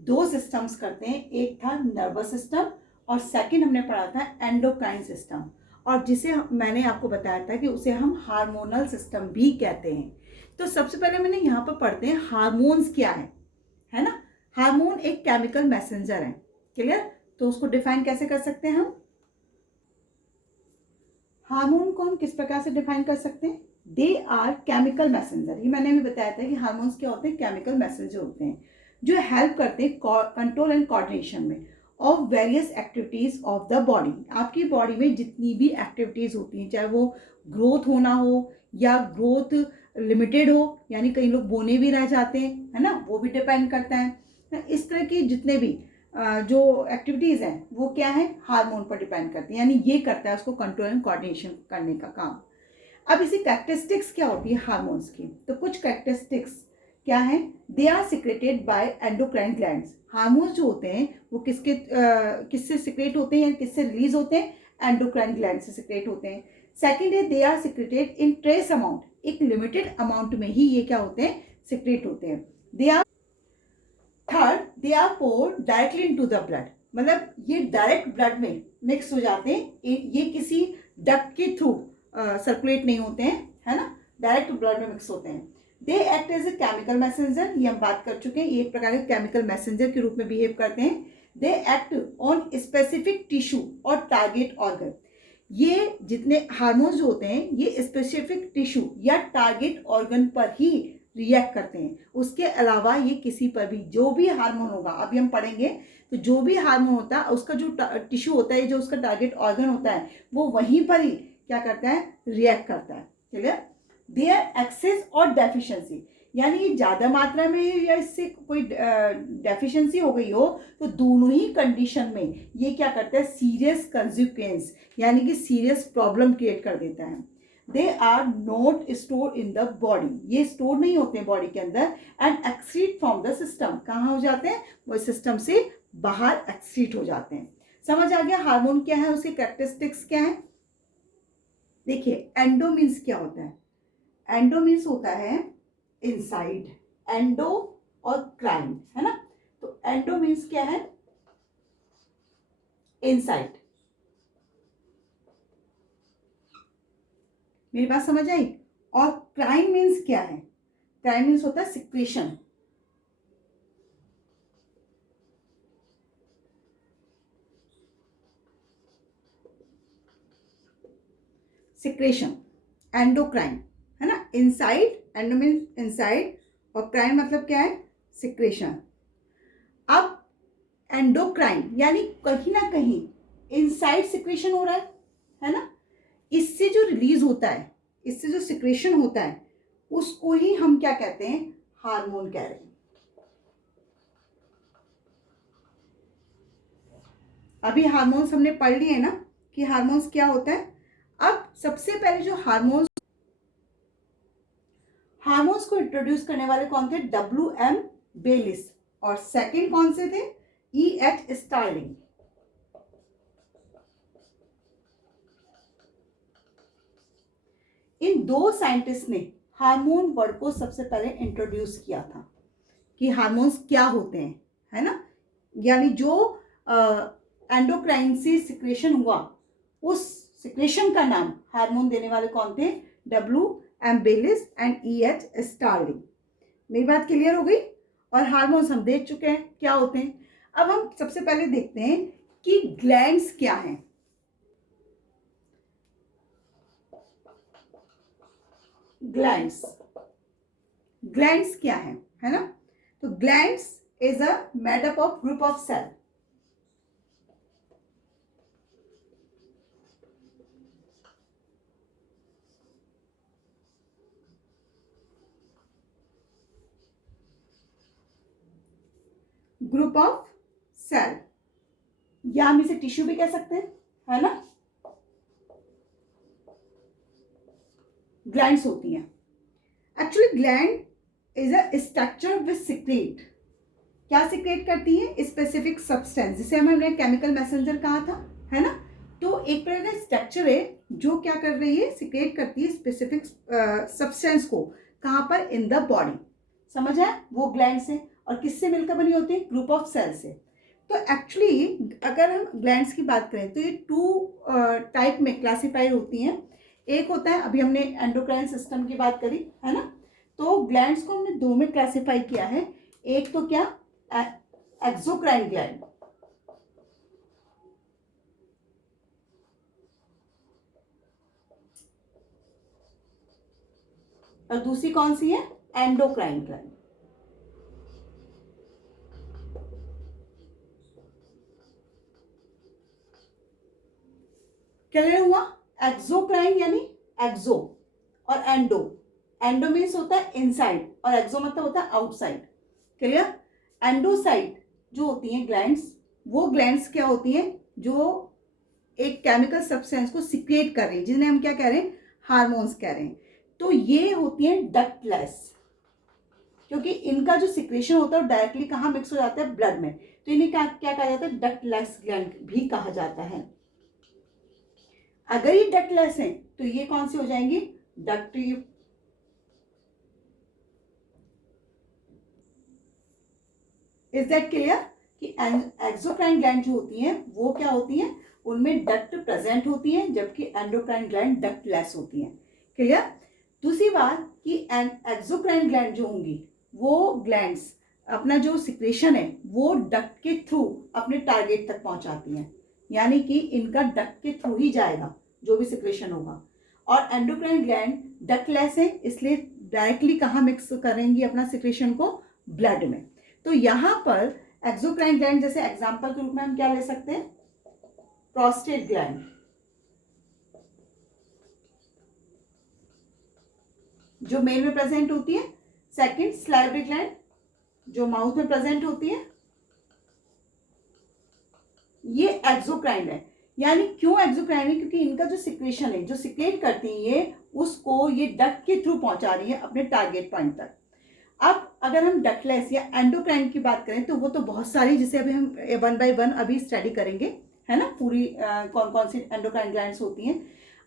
2 सिस्टम्स करते हैं, एक था नर्वस सिस्टम और सेकंड हमने पढ़ा था एंडोक्राइन सिस्टम, और जिसे मैंने आपको बताया था कि उसे हम हार्मोनल सिस्टम भी कहते हैं। तो सबसे पहले मैंने यहाँ पर पढ़ते हैं हार्मोन्स क्या है ना। हार्मोन एक केमिकल मैसेंजर है। क्लियर? तो उसको डिफाइन कैसे कर सकते हैं हम? हार्मोन को हम किस प्रकार से डिफाइन कर सकते हैं? They are chemical messenger. ये मैंने अभी बताया था कि हार्मोन्स क्या होते हैं? केमिकल मैसेंजर होते हैं जो हेल्प करते हैं कंट्रोल एंड कोऑर्डिनेशन में of various activities of the body. आपकी बॉडी में जितनी भी एक्टिविटीज होती हैं, चाहे वो ग्रोथ होना हो या ग्रोथ लिमिटेड हो, यानी कई लोग बोने भी रह जाते हैं, है ना, वो भी डिपेंड करता है। इस तरह की जितने भी जो एक्टिविटीज़ हैं वो क्या है? हार्मोन पर डिपेंड करती हैं, यानी ये करता है उसको कंट्रोल एंड कोऑर्डिनेशन करने का काम। अब इसी कैरेक्टरिस्टिक्स क्या होती है हार्मोन्स की? तो कुछ कैरेक्टरिस्टिक्स क्या है? They are secreted by endocrine glands. Hormones जो होते हैं वो किससे सिक्रेट होते हैं या किससे रिलीज होते हैं? एंडोक्राइन ग्लैंड से सिक्रेट होते हैं। सेकेंड है they are secreted in trace amount. एक लिमिटेड अमाउंट में ही ये क्या होते हैं? सिक्रेट होते हैं। They are third they are poured directly into the blood. मतलब ये डायरेक्ट ब्लड में मिक्स हो जाते हैं, ये किसी डक्ट के थ्रू सर्कुलेट नहीं होते हैं, है ना, डायरेक्ट ब्लड में मिक्स होते हैं। They act as a chemical messenger, ये हम बात कर चुके हैं, ये एक प्रकार के केमिकल मैसेंजर के रूप में बिहेव करते हैं। They act on specific tissue और टारगेट ऑर्गन। ये जितने हार्मोन्स जो होते हैं ये स्पेसिफिक टिश्यू या टारगेट ऑर्गन पर ही रिएक्ट करते हैं, उसके अलावा ये किसी पर भी, जो भी हार्मोन होगा अभी हम पढ़ेंगे, तो जो भी हार्मोन होता है उसका जो टिश्यू होता है, जो उसका टारगेट ऑर्गन होता है, वो वहीं पर ही क्या करता है? रिएक्ट करता है। क्लियर? देयर एक्सेस और डेफिशिएंसी, यानी ये ज़्यादा मात्रा में है या इससे कोई डेफिशिएंसी हो गई हो, तो दोनों ही कंडीशन में ये क्या करता है? सीरियस कंसिक्वेंस, यानी कि सीरियस प्रॉब्लम क्रिएट कर देता है। They are not store in the body, ये स्टोर नहीं होते हैं बॉडी के अंदर, and exit from the system. कहाँ हो जाते हैं? वो सिस्टम से बाहर एक्सीट हो जाते हैं। समझ आ गया हार्मोन क्या है, उसकी कैरेक्टरिस्टिक्स क्या है? देखिए एंडो मीन्स क्या होता है? एंडो मीन्स होता है इनसाइड, एंडो और क्राइन, है ना। तो एंडो मीन्स क्या है? इनसाइड। मेरी बात समझ आई? और क्राइन मीन्स क्या है? क्राइन मीन्स होता है सिक्रेशन। सिक्रेशन, एंडोक्राइन, है ना। इनसाइड, एंडो मीन्स इनसाइड, और क्राइन मतलब क्या है? सिक्रेशन। अब एंडोक्राइन यानी कहीं ना कहीं इनसाइड सिक्रेशन हो रहा है ना। इससे जो रिलीज होता है, इससे जो सिक्रेशन होता है, उसको ही हम क्या कहते हैं? हार्मोन कह रहे हैं। अभी हार्मोन्स हमने पढ़ लिए ना कि हार्मोन्स क्या होता है। अब सबसे पहले जो हार्मोन्स को इंट्रोड्यूस करने वाले कौन थे? WM बेलिस। और सेकंड कौन से थे? EH Starlink. इन दो साइंटिस्ट ने हार्मोन वर्ड को सबसे पहले इंट्रोड्यूस किया था कि हार्मोन्स क्या होते हैं, है ना। यानी जो एंडोक्राइन से सिक्रेशन हुआ, उस सिक्रेशन का नाम हार्मोन देने वाले कौन थे? WM Bayliss and EH Starling. मेरी बात क्लियर हो गई? और हार्मोन्स हम देख चुके हैं क्या होते हैं। अब हम सबसे पहले देखते हैं कि ग्लैंड्स क्या हैं। ग्लैंड्स, ग्लैंड्स क्या है ना। तो glands is a made up of group of cell. Group of cell, या हम इसे टिश्यू भी कह सकते हैं, है ना। ग्लैंड्स होती हैं। Actually gland is a structure which secrete, क्या सिक्रेट करती है? स्पेसिफिक सब्सटेंस, जिसे हमने केमिकल मैसेंजर कहा था, है ना। तो एक तरह का स्ट्रक्चर है जो क्या कर रही है? सिक्रेट करती है स्पेसिफिक सब्सटेंस को। कहाँ पर? इन द बॉडी। समझ आया? वो ग्लैंड से, और किससे मिलकर बनी होती है? ग्रुप ऑफ सेल से। तो एक्चुअली अगर हम ग्लैंड्स की बात करें तो ये 2 टाइप में क्लासीफाइड होती हैं। एक होता है, अभी हमने एंडोक्राइन सिस्टम की बात करी, है ना। तो ग्लैंड्स को हमने 2 में क्लासीफाई किया है। एक तो क्या? एक्सोक्राइन ग्लैंड, और दूसरी कौन सी है, एंडोक्राइन ग्लैंड। क्लियर हुआ। एक्सोक्राइन यानी एक्सो और एंडो, एंडो मीन्स होता है इनसाइड और एक्सो मतलब होता है आउटसाइड। क्लियर। एंडोसाइड जो होती हैं ग्लैंड्स, वो ग्लैंड्स क्या होती हैं, जो एक केमिकल सब्सटेंस को सिक्रेट कर रही है, जिन्हें हम क्या कह रहे हैं, हार्मोन्स कह रहे हैं। तो ये होती हैं डक्टलेस, क्योंकि इनका जो सिक्रेशन होता है वो डायरेक्टली कहाँ मिक्स हो जाता है, ब्लड में, तो इन्हें क्या क्या कहा जाता है, डक्टलेस ग्लैंड भी कहा जाता है। अगर ये डक्टलेस है तो ये कौन सी हो जाएंगी, डक्टिव। इज दैट क्लियर कि एक्सोक्राइन ग्लैंड जो होती हैं वो क्या होती हैं, उनमें डक्ट प्रेजेंट होती हैं, जबकि एंडोक्राइन ग्लैंड डक्टलेस होती हैं। क्लियर। दूसरी बात कि एक्सोक्राइन ग्लैंड जो होंगी वो ग्लैंड्स अपना जो सिक्रेशन है वो डक्ट के थ्रू अपने टारगेट तक पहुंचाती हैं, यानी कि इनका डक्ट के थ्रू ही जाएगा जो भी सिक्रेशन होगा। और एंडोक्राइन ग्लैंड डक्टलेस है, इसलिए डायरेक्टली कहाँ मिक्स करेंगी अपना सिक्रेशन को, ब्लड में। तो यहाँ पर एक्सोक्राइन ग्लैंड जैसे एग्जांपल के रूप में हम क्या ले सकते हैं, प्रोस्टेट ग्लैंड जो मेल में प्रेजेंट होती है, सेकंड सलाइवरी ग्लैंड जो माउथ में प्रेजेंट होती है, ये एक्सोक्राइन है। यानी क्यों एक्सोक्राइन है, क्योंकि इनका जो सिक्रेशन है, जो सिक्रेट करती है ये, उसको ये डक्ट के थ्रू पहुंचा रही है अपने टारगेट पॉइंट तक। अब अगर हम डक्टलेस या एंडोक्राइन की बात करें तो वो तो बहुत सारी, जिसे अभी हम 1 by 1 अभी स्टडी करेंगे, है ना, पूरी कौन कौन सी एंडोक्राइन ग्लैंड्स होती हैं।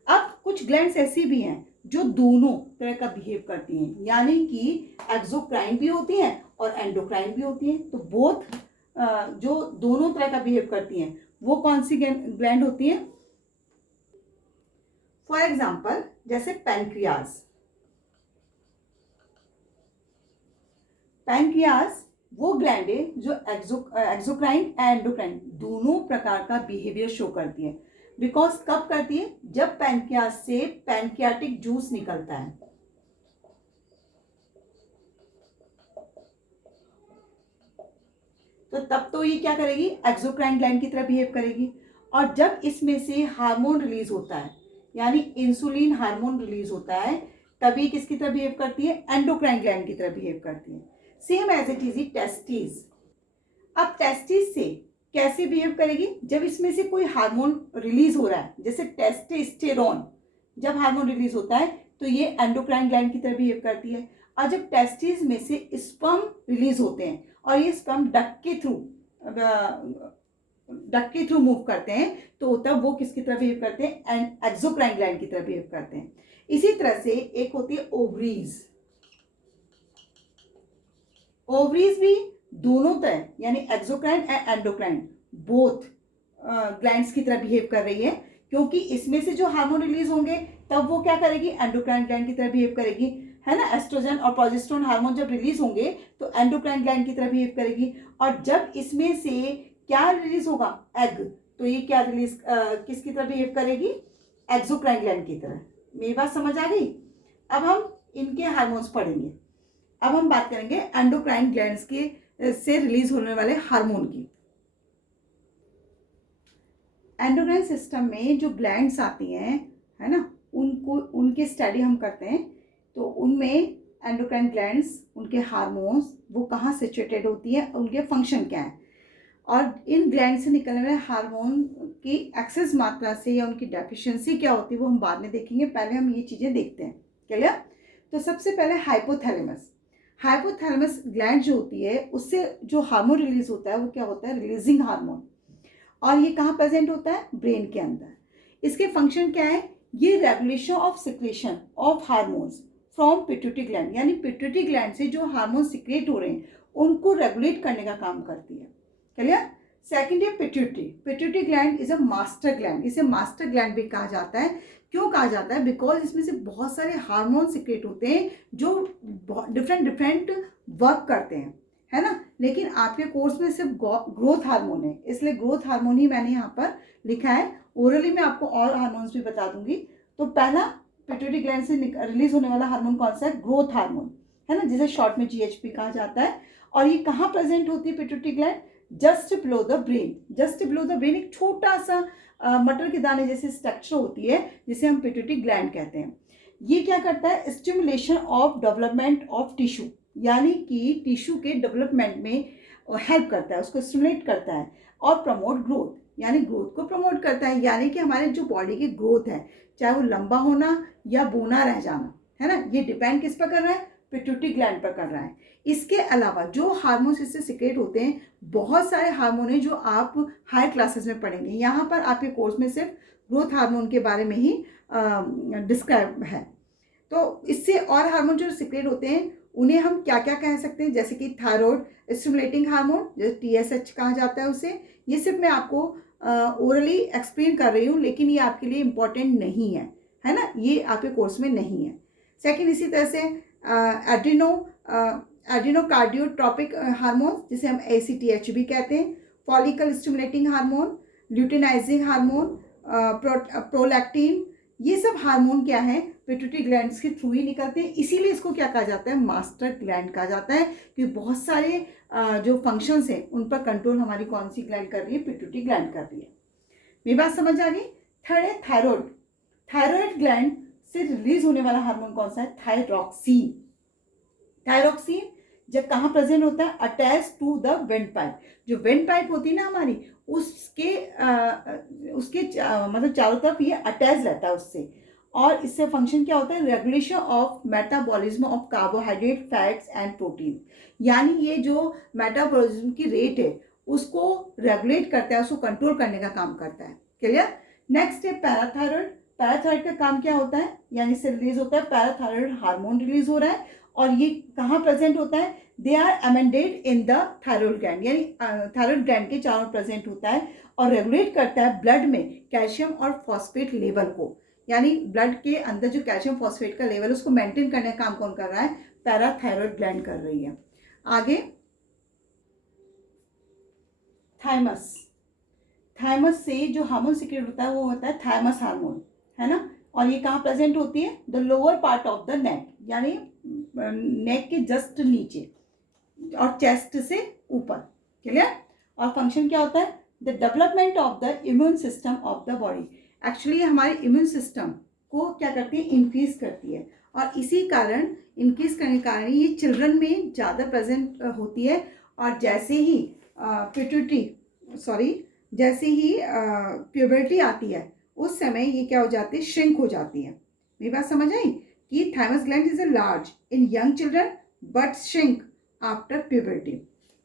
अब कुछ ग्लैंड्स ऐसी भी हैं जो दोनों तरह का बिहेव करती हैं, यानी कि एक्सोक्राइन भी होती हैं और एंडोक्राइन भी होती हैं। तो बोथ जो दोनों तरह का बिहेव करती हैं वो कौन सी ग्लैंड होती हैं, फॉर एग्जाम्पल जैसे पैनक्रियाज। पैनक्रियाज वो ग्लैंड है जो एक्सोक्राइन एंडोक्राइन दोनों प्रकार का बिहेवियर शो करती है। बिकॉज कब करती है, जब पैनक्रियाज से पैनक्रियाटिक जूस निकलता है, तो तब तो ये क्या करेगी, एक्सोक्राइन ग्लैंड की तरह बिहेव करेगी। और जब इसमें से हार्मोन रिलीज होता है, यानी इंसुलिन हार्मोन रिलीज होता है, तभी किसकी तरह बिहेव करती है, एंडोक्राइन ग्लैंड की तरह बिहेव करती है। Same as it is testis. अब टेस्टिस से कैसे बिहेव करेगी, जब इसमें से कोई हार्मोन रिलीज हो रहा है, जैसे टेस्टोस्टेरोन जब हार्मोन रिलीज होता है तो ये एंडोक्राइन ग्लैंड की तरह बिहेव करती है। और जब टेस्टिस में से स्पर्म रिलीज होते हैं और ये स्पर्म डक्ट के थ्रू मूव करते हैं, तो तब वो किसकी तरह बिहेव करते हैं, एंड एक्सोक्राइन ग्लैंड की तरह बिहेव करते हैं। इसी तरह से एक होती है ओवरीज। ओवरीज भी दोनों तरह, यानी exocrine and endocrine both glands की तरह बिहेव कर रही है, क्योंकि इसमें से जो हार्मोन रिलीज होंगे तब वो क्या करेगी, एंडोक्राइन ग्लैंड की तरह बिहेव करेगी, है ना। एस्ट्रोजन और प्रोजेस्टेरोन हार्मोन जब रिलीज होंगे तो एंडोक्राइन ग्लैंड की तरह बिहेव करेगी। और जब इसमें से क्या रिलीज होगा, एग, तो ये क्या रिलीज किसकी तरह बिहेव करेगी, एक्सोक्राइन ग्लैंड की तरह। मेरी बात समझ आ गई। अब हम इनके हार्मोन्स पढ़ेंगे। अब हम बात करेंगे एंडोक्राइन ग्लैंड्स के से रिलीज होने वाले हार्मोन की। एंडोक्राइन सिस्टम में जो ग्लैंड्स आती हैं, है ना, उनको उनकी स्टडी हम करते हैं, तो उनमें एंडोक्राइन ग्लैंड्स, उनके हार्मोन्स वो कहाँ सिचुएटेड होती है, उनके फंक्शन क्या है, और इन ग्लैंड से निकलने वाले हार्मोन की एक्सेस मात्रा से या उनकी डेफिशिएंसी क्या होती है वो हम बाद में देखेंगे। पहले हम ये चीज़ें देखते हैं। क्लियर। तो सबसे पहले हाइपोथैलेमस। हाइपोथैलेमस ग्लैंड जो होती है उससे जो हार्मोन रिलीज होता है वो क्या होता है, रिलीजिंग हार्मोन, और ये कहाँ प्रेजेंट होता है, ब्रेन के अंदर। इसके फंक्शन क्या है, ये regulation of secretion of hormones from pituitary gland, यानी पिट्यूटरी ग्लैंड से जो हार्मोन सिक्रेट हो रहे हैं उनको रेगुलेट करने का काम करती है। क्लियर। सेकेंड है pituitary. Pituitary gland is a master gland. इसे मास्टर ग्लैंड भी कहा जाता है। क्यों कहा जाता है, बिकॉज इसमें से बहुत सारे हार्मोन सिक्रेट होते हैं जो डिफरेंट वर्क करते हैं, है ना। लेकिन आपके कोर्स में सिर्फ ग्रोथ हार्मोन है, इसलिए ग्रोथ हार्मोन ही मैंने यहाँ पर लिखा है। ओरली मैं आपको और हार्मोन्स भी बता दूंगी। तो पहला पिट्यूटरी ग्लैंड से रिलीज होने वाला हार्मोन कौन सा है? ग्रोथ हार्मोन, है ना, जिसे शॉर्ट में GHP कहा जाता है। और ये कहाँ प्रेजेंट होती है pituitary gland? Just below the brain. Just below the brain एक छोटा सा मटर के दाने जैसी स्ट्रक्चर होती है जिसे हम पिट्यूटरी ग्लैंड कहते हैं। ये क्या करता है? Stimulation of development of tissue, यानी कि टिश्यू के डेवलपमेंट में हेल्प करता है, उसको स्टिमुलेट करता है। और प्रमोट ग्रोथ, यानी ग्रोथ को प्रमोट करता है, यानी कि हमारे जो बॉडी की ग्रोथ है, चाहे वो लंबा होना या बूना रह जाना, है ना, ये डिपेंड किस पर कर रहा है? पिट्यूटरी ग्लैंड पर कर रहा है। इसके अलावा जो हार्मोन्स इससे सिक्रेट होते हैं, बहुत सारे हार्मोन हैं जो आप हायर क्लासेस में पढ़ेंगे। यहाँ पर आपके कोर्स में सिर्फ ग्रोथ हार्मोन के बारे में ही डिस्क्राइब है। तो इससे और हार्मोन जो सिक्रेट होते हैं उन्हें हम क्या क्या कह सकते हैं? जैसे कि थायराइड स्टिमुलेटिंग हार्मोन, जो TSH कहा जाता है उसे। ये सिर्फ मैं आपको ओरली एक्सप्लेन कर रही हूँ, लेकिन ये आपके लिए इम्पॉर्टेंट नहीं है ना, ये आपके कोर्स में नहीं है। सेकंड, इसी तरह से एड्रीनोकार्डियोट्रोपिक हार्मोन, जिसे हम ACTH भी कहते हैं, follicle stimulating hormone, luteinizing hormone, prolactin, ये सब हार्मोन क्या है? पिट्यूटरी ग्लैंड्स के थ्रू ही निकलते हैं। इसीलिए इसको क्या कहा जाता है? मास्टर ग्लैंड कहा जाता है, क्योंकि बहुत सारे जो फंक्शंस हैं उन पर कंट्रोल हमारी कौन सी ग्लैंड कर रही है? पिट्यूटरी ग्लैंड कर रही है। मेरी बात समझ आ गई? थर्ड है थायराइड। थायराइड ग्लैंड से रिलीज होने वाला हार्मोन कौन सा है? थायरॉक्सिन। थायरॉक्सिन जब कहाँ प्रेजेंट होता है? Attach to the wind pipe. जो वेंट पाइप होती है ना हमारी, उसके मतलब चारों तरफ ये अटैच रहता है उससे। और इससे फंक्शन क्या होता है? Regulation of metabolism of carbohydrate, fats and protein, यानी ये जो मेटाबॉलिज्म की रेट है उसको रेगुलेट करता है, उसको कंट्रोल करने का काम करता है। क्लियर? नेक्स्ट है पैराथायरॉयड। पैराथायरॉयड का काम क्या होता है? यानी इससे रिलीज होता है पैराथायरॉयड हार्मोन रिलीज हो रहा है। और ये कहाँ प्रेजेंट होता है? They are embedded in the thyroid gland, यानी थायराइड ग्लैंड के चारों प्रेजेंट होता है और रेगुलेट करता है ब्लड में कैल्शियम और फॉस्फेट लेवल को, यानी ब्लड के अंदर जो कैल्शियम फॉस्फेट का लेवल उसको मेंटेन करने का काम कौन कर रहा है? पैराथायरॉयड ग्लैंड कर रही है। आगे थाइमस। थाइमस से जो हार्मोन सिक्रेट होता है वो होता है थाइमस हार्मोन, है ना। और ये कहाँ प्रेजेंट होती है? The lower part of the neck, यानी नेक के जस्ट नीचे और चेस्ट से ऊपर। क्लियर? और फंक्शन क्या होता है? The development of the immune system of the body. Actually हमारे इम्यून सिस्टम को क्या करती है? इंक्रीज करती है। और इसी कारण इंक्रीज करने के कारण ये चिल्ड्रन में ज़्यादा प्रेजेंट होती है। और जैसे ही जैसे ही प्यूबर्टी आती है उस समय ये क्या हो जाती है? श्रिंक हो जाती है। मेरी बात समझ आई? कि thymus gland is a large in young children but shrink after puberty.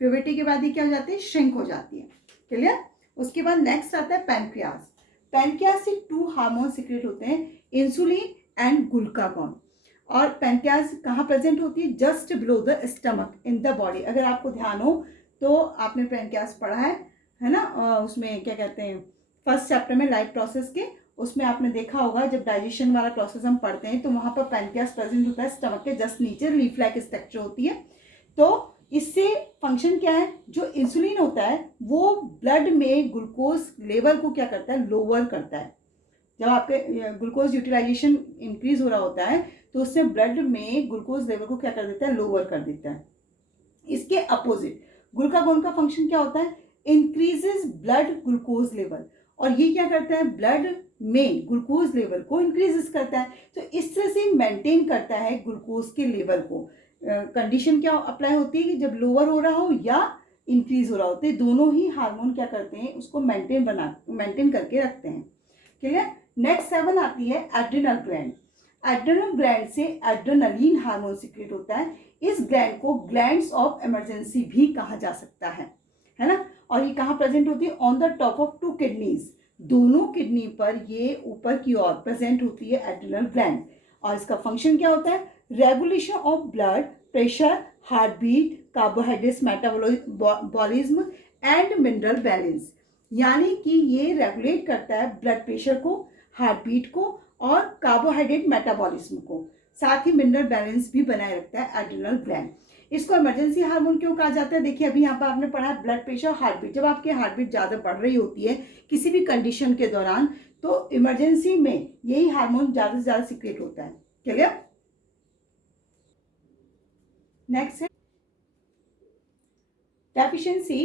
Puberty के बाद ये क्या हो जाती है? श्रिंक हो जाती है। क्लियर? उसके बाद नेक्स्ट आता है पैनक्रियास। पैनक्रियास से 2 हार्मोन सिक्रेट होते हैं, इंसुलिन एंड ग्लूकागॉन। और पैनक्रियास कहाँ प्रेजेंट होती है? Just below the stomach in the body. अगर आपको ध्यान हो तो आपने पैनक्रियास पढ़ा है ना, उसमें क्या कहते हैं, फर्स्ट चैप्टर में लाइफ प्रोसेस के, उसमें आपने देखा होगा जब डाइजेशन वाला प्रोसेस हम पढ़ते हैं तो वहाँ पर पैनक्रियास प्रेजेंट होता है स्टमक के जस्ट नीचे, लीफ लाइक स्ट्रक्चर होती है। तो इससे फंक्शन क्या है? जो इंसुलिन होता है वो ब्लड में ग्लूकोज लेवल को क्या करता है? लोअर करता है। जब आपके ग्लूकोज यूटिलाइजेशन इंक्रीज हो रहा होता है तो उससे ब्लड में ग्लूकोज लेवल को क्या कर देता है? लोअर कर देता है। इसके अपोजिट ग्लूकागॉन का फंक्शन क्या होता है? Increases blood glucose level. और ये क्या करता है? ब्लड में ग्लूकोज लेवल को इंक्रीजेस करता है। तो इस तरह से मेंटेन करता है ग्लूकोज के लेवल को। कंडीशन क्या अप्लाई होती है कि जब लोअर हो रहा हो या इंक्रीज हो रहा होता है, दोनों ही हार्मोन क्या करते हैं? उसको मेंटेन करके रखते हैं। क्लियर? नेक्स्ट 7 आती है एड्रिनल ग्लैंड। एड्रिनल ग्लैंड से एड्रेनलिन हार्मोन सिक्रेट होता है। इस ग्लैंड को ग्लैंड्स ऑफ इमरजेंसी भी कहा जा सकता है ना। और ये कहाँ प्रेजेंट होती है? On the top of 2 kidneys, दोनों किडनी पर ये ऊपर की ओर प्रेजेंट होती है एड्रिनल ग्लैंड। और इसका फंक्शन क्या होता है? Regulation of blood pressure, heart beat, carbohydrates metabolism and mineral balance, यानी कि ये रेगुलेट करता है ब्लड प्रेशर को, हार्ट बीट को और कार्बोहाइड्रेट मेटाबॉलिज्म को, साथ ही मिनरल बैलेंस भी बनाए रखता है एड्रिनल ग्लैंड। इसको इमरजेंसी हार्मोन क्यों कहा जाता है? देखिए अभी यहाँ पर आपने पढ़ा ब्लड प्रेशर, हार्ट बीट। जब आपकी हार्ट बीट ज़्यादा बढ़ रही होती है किसी भी कंडीशन के दौरान तो इमरजेंसी में यही हार्मोन ज़्यादा से ज़्यादा सीक्रेट होता है। क्लियर? नेक्स्ट है डेफिशिएंसी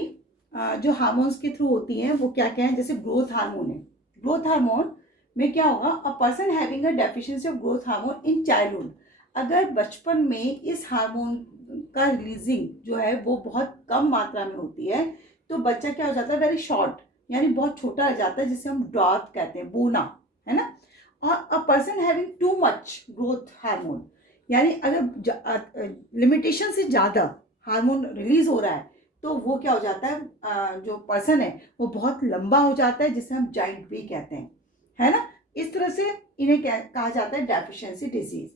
जो हार्मोन्स के थ्रू होती हैं वो क्या क्या है। जैसे ग्रोथ हार्मोन है। ग्रोथ हार्मोन में क्या होगा, a person having a deficiency of growth hormone in childhood, अगर बचपन में इस हार्मोन का रिलीजिंग जो है वो बहुत कम मात्रा में होती है तो बच्चा क्या हो जाता है, वेरी शॉर्ट, यानी बहुत छोटा रह जाता है, जिसे हम ड्वार्फ कहते हैं, बूना, है ना। और a person having too much growth hormone, यानी अगर लिमिटेशन से ज़्यादा हार्मोन रिलीज हो रहा है तो वो क्या हो जाता है, जो पर्सन है वो बहुत लंबा हो जाता है, जिसे हम जाइंट भी कहते हैं, है ना। इस तरह से इन्हें कहा जाता है डेफिशिएंसी डिजीज।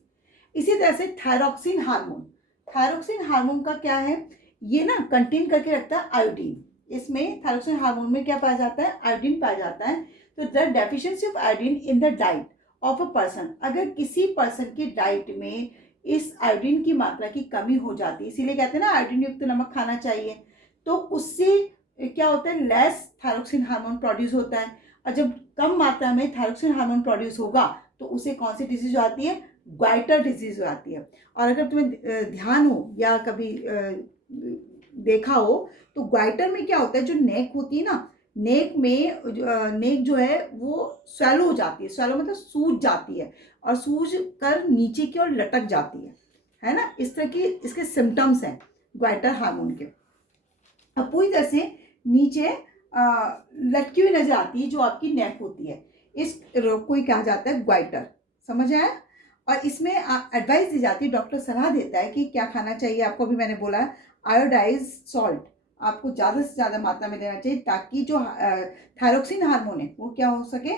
इसी तरह से थायरॉक्सिन हार्मोन, थायरॉक्सिन हार्मोन का क्या है, ये ना कंटेन करके रखता है आयोडीन। इसमें थायरॉक्सिन हार्मोन में क्या पाया जाता है, आयोडीन पाया जाता है। तो the deficiency of iodine in the diet of a person, अगर किसी पर्सन की डाइट में इस आयोडीन की मात्रा की कमी हो जाती है, इसीलिए कहते हैं ना आयोडीन युक्त नमक खाना चाहिए, तो उससे क्या होता है, लेस थायरॉक्सिन हार्मोन प्रोड्यूस होता है। और जब कम मात्रा में थायरॉक्सिन हार्मोन प्रोड्यूस होगा तो उसे कौन सी डिजीज आती है, ग्वाइटर डिजीज आती है। और अगर तुम्हें ध्यान हो या कभी देखा हो तो ग्वाइटर में क्या होता है, जो नेक होती है ना, नेक में नेक जो है वो स्वैलो हो जाती है, स्वैलो मतलब सूज जाती है, और सूज कर नीचे की ओर लटक जाती है ना। इस तरह की इसके सिम्टम्स हैं ग्वाइटर हार्मोन के। अब पूरी तरह से नीचे लटकी हुई नजर आती है जो आपकी नेक होती है, इस रोग को ही कहा जाता है ग्वाइटर। समझ आया? और इसमें एडवाइस दी जाती है, डॉक्टर सलाह देता है कि क्या खाना चाहिए आपको। भी मैंने बोला आयोडाइज सॉल्ट आपको ज़्यादा से ज़्यादा मात्रा में देना चाहिए, ताकि जो थायरोक्सिन हार्मोन है वो क्या हो सके,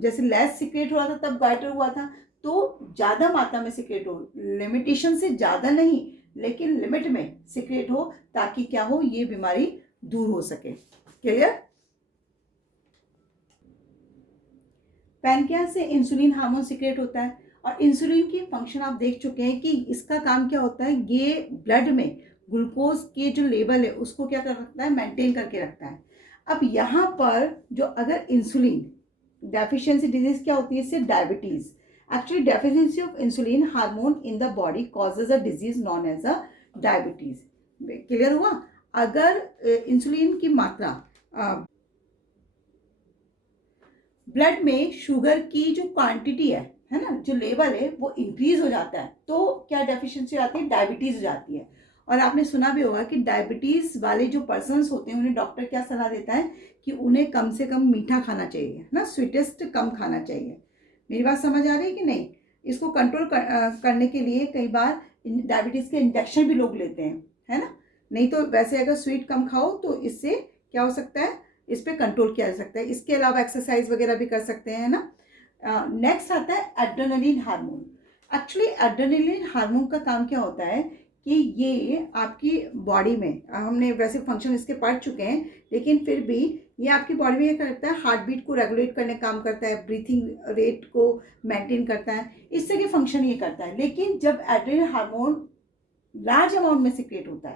जैसे लेस सिक्रेट हुआ था तब ग्वाइटर हुआ था, तो ज़्यादा मात्रा में सिक्रेट हो, लिमिटेशन से ज़्यादा नहीं लेकिन लिमिट में सिक्रेट हो, ताकि क्या हो, ये बीमारी दूर हो सके। क्लियर? पैनक्रियास से इंसुलिन हार्मोन सिक्रेट होता है, और इंसुलिन की फंक्शन आप देख चुके हैं कि इसका काम क्या होता है, ये ब्लड में ग्लूकोज के जो लेवल है उसको क्या कर रखता है, मेंटेन करके रखता है। अब यहाँ पर जो अगर इंसुलिन डेफिशिएंसी डिजीज क्या होती है, इससे diabetes. Actually deficiency of insulin hormone in the body causes a disease known as a diabetes. Clear हुआ? अगर इंसुलिन की मात्रा ब्लड में शुगर की जो क्वांटिटी है ना, जो लेवल है वो इंक्रीज हो जाता है, तो क्या डेफिशिएंसी आती है, डायबिटीज हो जाती है। और आपने सुना भी होगा कि डायबिटीज वाले जो पर्सन्स होते हैं उन्हें डॉक्टर क्या सलाह देता है कि उन्हें कम से कम मीठा खाना चाहिए ना, स्वीटेस्ट कम खाना चाहिए। मेरी बात समझ आ रही है कि नहीं? इसको कंट्रोल करने के लिए कई बार डायबिटीज के इंजेक्शन भी लोग लेते हैं, है ना। नहीं तो वैसे अगर स्वीट कम खाओ तो इससे क्या हो सकता है, इस पर कंट्रोल किया जा सकता है। इसके अलावा एक्सरसाइज वगैरह भी कर सकते हैं ना। नेक्स्ट आता है adrenaline hormone. Actually adrenaline hormone का काम क्या होता है कि ये आपकी बॉडी में, हमने वैसे फंक्शन इसके पढ़ चुके हैं, लेकिन फिर भी ये आपकी बॉडी में क्या करता है, हार्ट बीट को रेगुलेट करने काम करता है, ब्रीथिंग रेट को मेंटेन करता है, इस तरह के फंक्शन ये करता है। लेकिन जब एड्रेनलिन हार्मोन लार्ज अमाउंट में सिक्रेट होता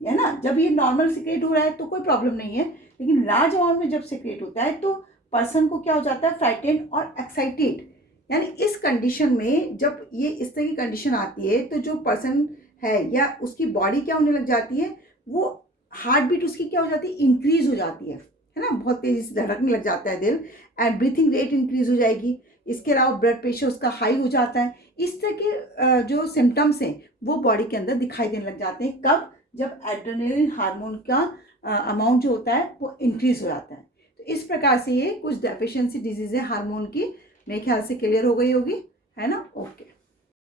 है ना, जब ये नॉर्मल सिक्रेट हो रहा है तो कोई प्रॉब्लम नहीं है, लेकिन लार्ज अमाउंट में जब सिक्रेट होता है तो पर्सन को क्या हो जाता है, फ्राइटेंड और एक्साइटेड। यानी इस कंडीशन में जब ये इस तरह की कंडीशन आती है तो जो पर्सन है या उसकी बॉडी क्या होने लग जाती है, वो हार्ट बीट उसकी क्या हो जाती है, इंक्रीज हो जाती है ना, बहुत तेजी से धड़कने लग जाता है दिल, एंड ब्रीथिंग रेट इंक्रीज हो जाएगी। इसके अलावा ब्लड प्रेशर उसका हाई हो जाता है। इस तरह के जो सिम्टम्स हैं वो बॉडी के अंदर दिखाई देने लग जाते हैं। कब? जब एड्रेनलिन हार्मोन का अमाउंट जो होता है वो इंक्रीज हो जाता है। तो इस प्रकार से ये कुछ डेफिशिएंसी डिजीज है हार्मोन की, मेरे ख्याल से क्लियर हो गई होगी, है ना। ओके।